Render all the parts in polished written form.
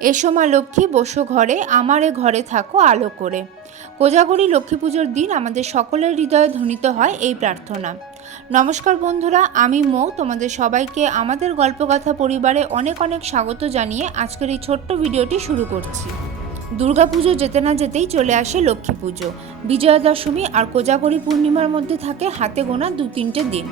এসো মা লক্ষ্মী বসো ঘরে, আমার এ ঘরে থাকো আলো করে। কোজাগরী লক্ষ্মী পুজোর দিন আমাদের সকলের হৃদয়ে ধ্বনিত হয় এই প্রার্থনা। নমস্কার বন্ধুরা, আমি মৌ তোমাদের সবাইকে আমাদের গল্পকথা পরিবারে অনেক অনেক স্বাগত জানিয়ে আজকের এই ছোট্ট ভিডিওটি শুরু করছি। দুর্গাপুজো যেতে না যেতেই চলে আসে লক্ষ্মী পুজো। বিজয়া দশমী আর কোজাগরী পূর্ণিমার মধ্যে থাকে হাতে গোনা 2-3টে দিন।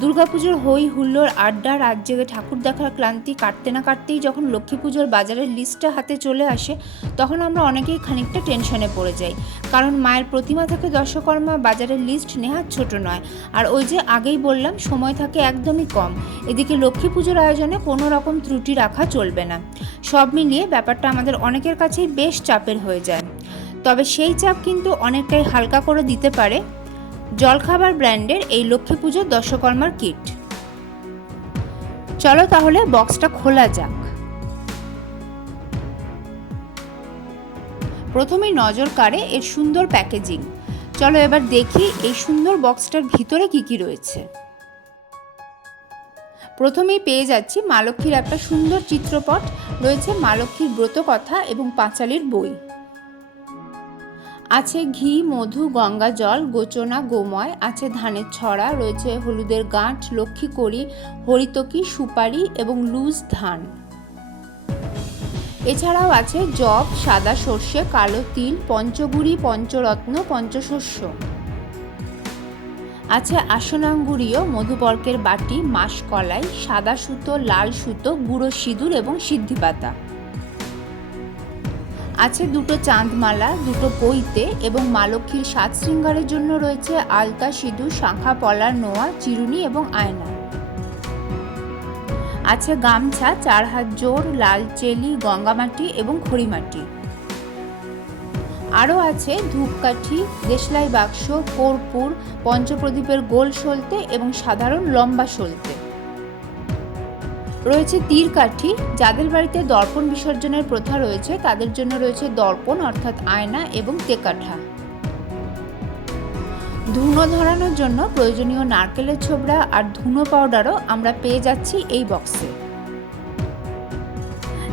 দুর্গাপুজোর হই হুল্লোড়, আড্ডা, রাত জেগে ঠাকুর দেখার ক্লান্তি কাটতে না কাটতেই যখন লক্ষ্মী পুজোর বাজারের লিস্টটা হাতে চলে আসে, তখন আমরা অনেকেই খানিকটা টেনশনে পড়ে যাই। কারণ মায়ের প্রতিমা থেকে দশকর্মা বাজারের লিস্ট নেহাত ছোট নয়। আর ওই যে আগেই বললাম, সময় থাকে একদমই কম। এদিকে লক্ষ্মী পুজোর আয়োজনে কোনো রকম ত্রুটি রাখা চলবে না। সব মিলিয়ে ব্যাপারটা আমাদের অনেকের কাছেই বেশ চাপের হয়ে যায়। তবে সেই চাপ কিন্তু অনেকটাই হালকা করে দিতে পারে জলখাবার ব্র্যান্ডের এই লক্ষ্মী পুজোর দশকর্মার কিট। চলো তাহলে বক্সটা খোলা যাক। প্রথমেই নজর কাড়ে এর সুন্দর প্যাকেজিং। চলো এবার দেখি এই সুন্দর বক্সটার ভিতরে কি কি রয়েছে। প্রথমেই পেয়ে যাচ্ছি মা লক্ষ্মীর একটা সুন্দর চিত্রপট, রয়েছে মা লক্ষ্মীর ব্রতকথা এবং পাঁচালীর বই। আছে ঘি, মধু, গঙ্গা জল, গোচনা, গোময়, আছে ধানের ছড়া, রয়েছে হলুদের গাঁঠ, লক্ষ্মী কড়ি, হরিতকি, সুপারি এবং লুজ ধান। এছাড়াও আছে জব, সাদা সর্ষে, কালো তিল, পঞ্চগুড়ি, পঞ্চরত্ন, পঞ্চশস্য। আছে আসনাঙ্গুরীয়, মধুপর্কের বাটি, মাসকলাই, সাদা সুতো, লাল সুতো, গুঁড়ো সিঁদুর এবং সিদ্ধিপাতা। আছে 2টো চাঁদমালা, 2টো পৈতে এবং মা লক্ষ্মীর সাজ শৃঙ্গারের জন্য রয়েছে আলতা, সিঁদুর, শাঁখা, পলার, নোয়া, চিরুনি এবং আয়না। আছে গামছা, 4 হাত জোড়, লাল চেলি, গঙ্গামাটি এবং খড়িমাটি। আরও আছে ধূপকাঠি, দেশলাই বাক্স, কর্পূর, পঞ্চপ্রদীপের গোল সলতে এবং সাধারণ লম্বা সলতে। রয়েছে তীরকাঠি, যাদের বাড়িতে দর্পণ বিসর্জনের প্রথা রয়েছে তাদের জন্য রয়েছে দর্পণ অর্থাৎ আয়না এবং তেকাঠা। ধুনো ধরানোর জন্য প্রয়োজনীয় নারকেলের ছোবড়া আর ধুনো পাউডারও আমরা পেয়ে যাচ্ছি এই বক্সে।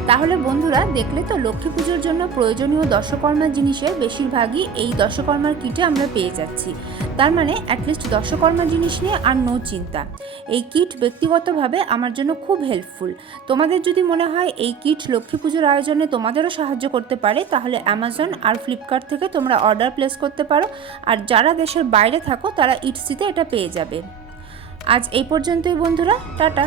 তাহলে বন্ধুরা, দেখলে তো লক্ষ্মী পুজোর জন্য প্রয়োজনীয় দশকর্মার জিনিসের বেশিরভাগই এই দশকর্মার কিটে আমরা পেয়ে যাচ্ছি। তার মানে অ্যাটলিস্ট দশকর্মা জিনিস নিয়ে আর নো চিন্তা। এই কিট ব্যক্তিগতভাবে আমার জন্য খুব হেল্পফুল। তোমাদের যদি মনে হয় এই কিট লক্ষ্মী পুজোর আয়োজনে তোমাদেরও সাহায্য করতে পারে, তাহলে অ্যামাজন আর ফ্লিপকার্ট থেকে তোমরা অর্ডার প্লেস করতে পারো। আর যারা দেশের বাইরে থাকো তারা ইটসিতে এটা পেয়ে যাবে। আজ এই পর্যন্তই বন্ধুরা, টাটা।